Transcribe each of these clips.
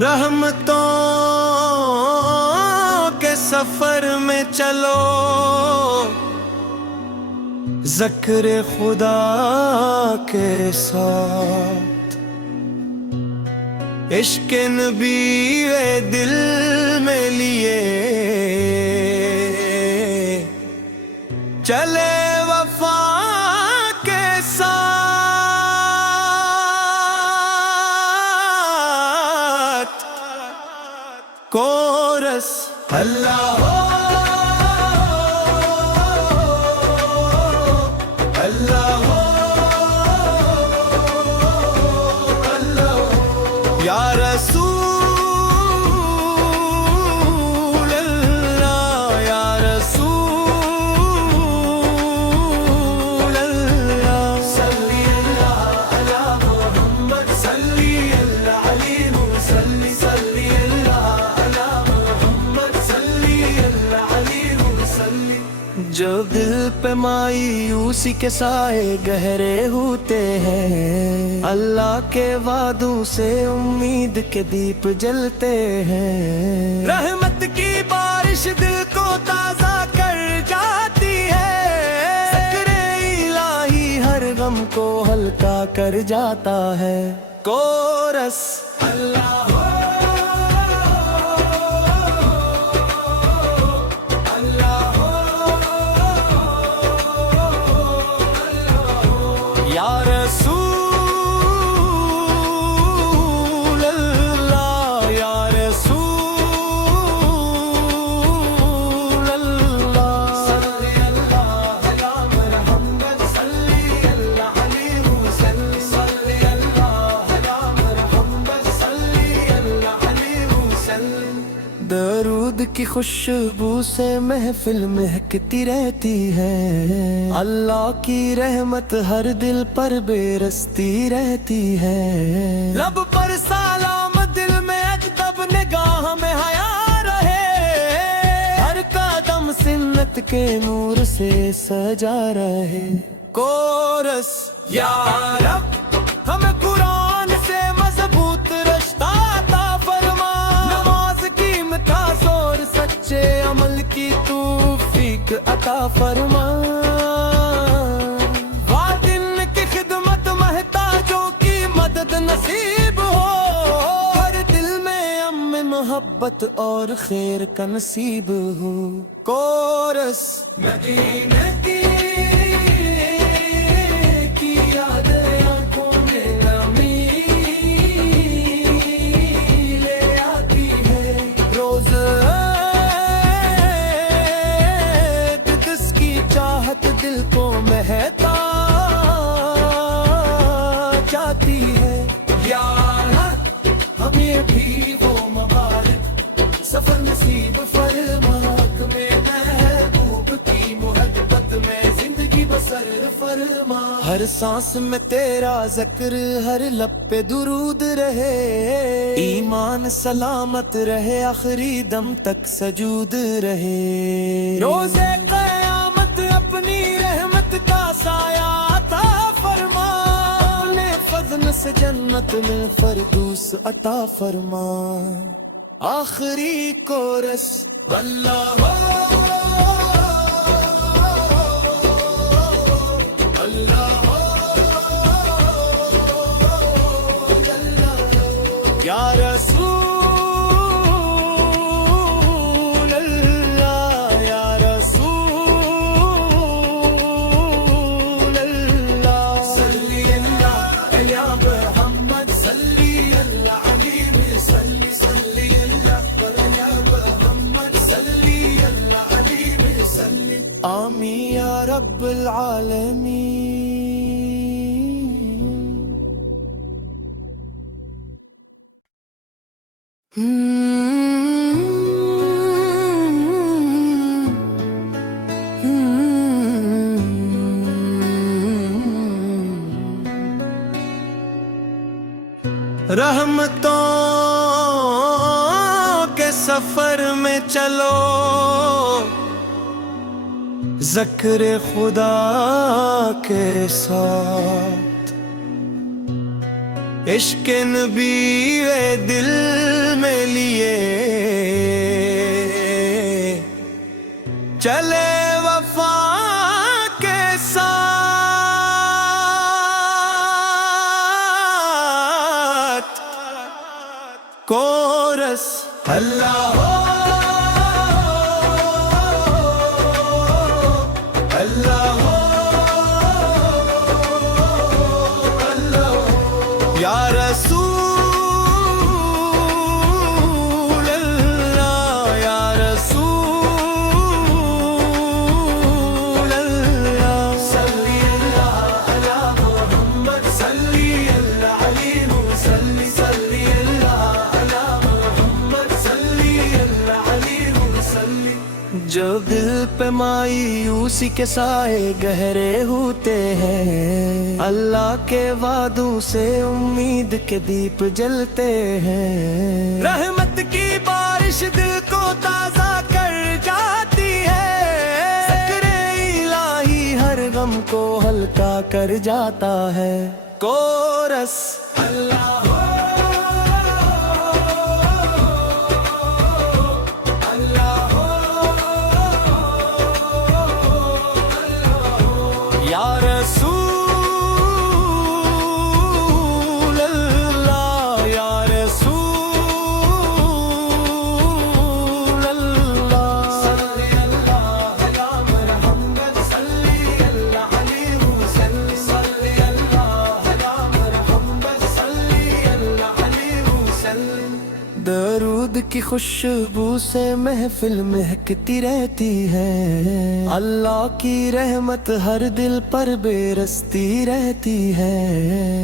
رحمتوں کے سفر میں چلو، ذکر خدا کے ساتھ، عشق نبی وے دل میں لیے چلے وفا کے ساتھ۔ کورس اللہ ہو اللہ ہو اللہ ہو یا رسول اللہ یا رسول اللہ، صلی اللہ علی محمد، صلی اللہ علیہ وسلم، صلی اللہ علی محمد، صلی اللہ علیہ وسلم۔ جو دل پہ مایوسی کے سائے گہرے ہوتے ہیں، اللہ کے وعدوں سے امید کے دیپ جلتے ہیں، رحمت کی بارش دل کو تازہ کر جاتی ہے، ذکر الہی ہر غم کو ہلکا کر جاتا ہے۔ کورس اللہ ہو یا رسول اللہ یا رسول اللہ، صلی اللہ علی محمد، صلی اللہ علیہ وسلم، صلی اللہ علی محمد، صلی اللہ علیہ وسلم۔ درود کی خوشبو سے محفل مہکتی رہتی ہے، اللہ کی رحمت ہر دل پر برستی رہتی ہے، لب پر سلام دل میں ادب نگاہ میں حیا رہے، ہر قدم سنت کے نور سے سجا رہے۔ کورس یا رب ہمیں قرآن سے مضبوط رشتہ عطا فرما، نماز کی مٹھاس اور سچے عمل کی توفیق عطا فرما، وادن کی خدمت محتاجوں کی مدد نصیب ہو، ہر دل میں امن محبت اور خیر کا نصیب ہو۔ کورس مدینہ کی یاد آنکھوں میں نمی لے آتی ہے، روز اس کی چاہت دل کو مہتا جاتی ہے، یا ہمیں بھی وہ مبارک سفر نصیب فرما، میں محبوب کی محبت میں زندگی بسر فرما، ہر سانس میں تیرا ذکر، ہر لب پہ درود رہے، ایمان سلامت رہے، آخری دم تک سجود رہے، روز قیامت اپنی رحمت کا سایہ عطا فرما، اپنے فضل سے جنت میں فردوس عطا فرما۔ آخری کورس اللہ ہو اللہ ہو یا رسول اللہ یا رسول اللہ، صلی اللہ علی محمد، صلی اللہ علیہ وسلم، صلی اللہ علی محمد، صلی اللہ علیہ وسلم، آمین یا رب العالمین۔ رحمتوں کے سفر میں چلو ذکر خدا کے ساتھ، عشق نبی اے دل میں لیے چلے وفا کے ساتھ۔ کورس اللہ ہو اللہ ہو اللہ ہو یا رسول اللہ یا رسول اللہ، صلی اللہ علی محمد صلی اللہ علیہ وسلم، صلی اللہ علی محمد صلی اللہ علیہ وسلم۔ جو دل پہ مایوسی کے سائے گہرے ہوتے ہیں، اللہ کے وعدوں سے امید کے دیپ جلتے ہیں، رحمت کی بارش دل کو تازہ کر جاتی ہے، ذکر الہی ہر غم کو ہلکا کر جاتا ہے۔ کورس اللہ ہو یا رسول اللہ یا رسول اللہ، صلی اللہ علی محمد صلی اللہ علیہ وسلم، صلی اللہ علی محمد صلی اللہ علیہ وسلم۔ درود کی خوشبو سے محفل مہکتی رہتی ہے، اللہ کی رحمت ہر دل پر برستی رہتی ہے،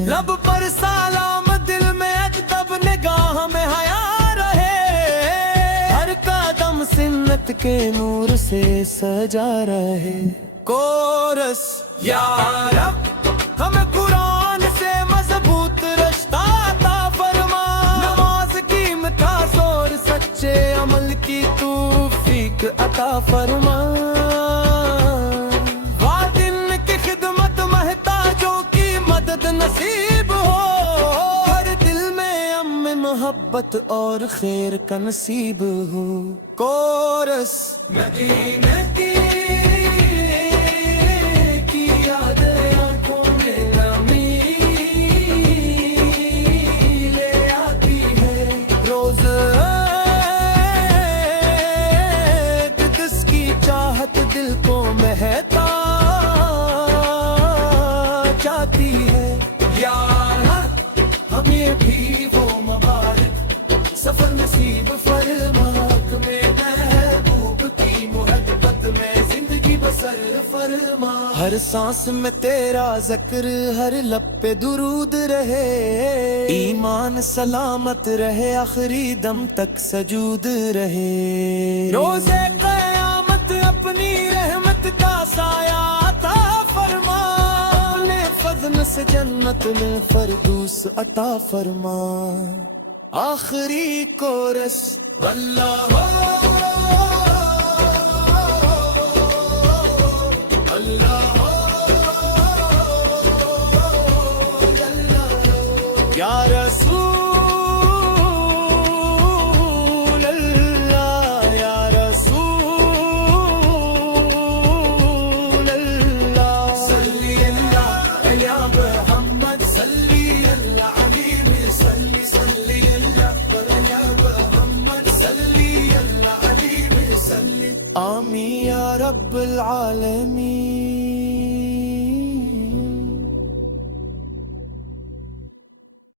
لب پر سلام دل میں ادب نگاہ میں حیا رہے، ہر قدم سنت کے نور سے سجا رہے۔ کورس یا رب ہمیں قرآن سے مضبوط رشتہ عطا فرما، نماز کی مٹھاس اور سچے عمل کی توفیق عطا فرما، وادن کی خدمت محتاجوں کی مدد نصیب ہو، ہر دل میں امن محبت اور خیر کا نصیب ہو۔ کورس مدینہ کی یاد آنکھوں میں نمی لے آتی ہے، روز کس کی چاہت دل کو مہتا جاتی ہے، یار ہمیں بھی وہ مبارک سفر نصیب فرما، میں محبوب کی محبت میں زندگی بسر فرما، ہر سانس میں تیرا ذکر ہر لب پہ درود رہے، ایمان سلامت رہے آخری دم تک سجود رہے، روز قیامت اپنی رحمت کا سایہ عطا فرما، اپنے فضل سے جنت میں فردوس عطا فرما۔ آخری کورس اللہ ہو اللہ ہو یا رسول اللہ یا رسول اللہ، صلی اللہ علی محمد صلی اللہ علیہ وسلم، صلی اللہ علی محمد صلی اللہ علیہ وسلم، آمین یا رب العالمین۔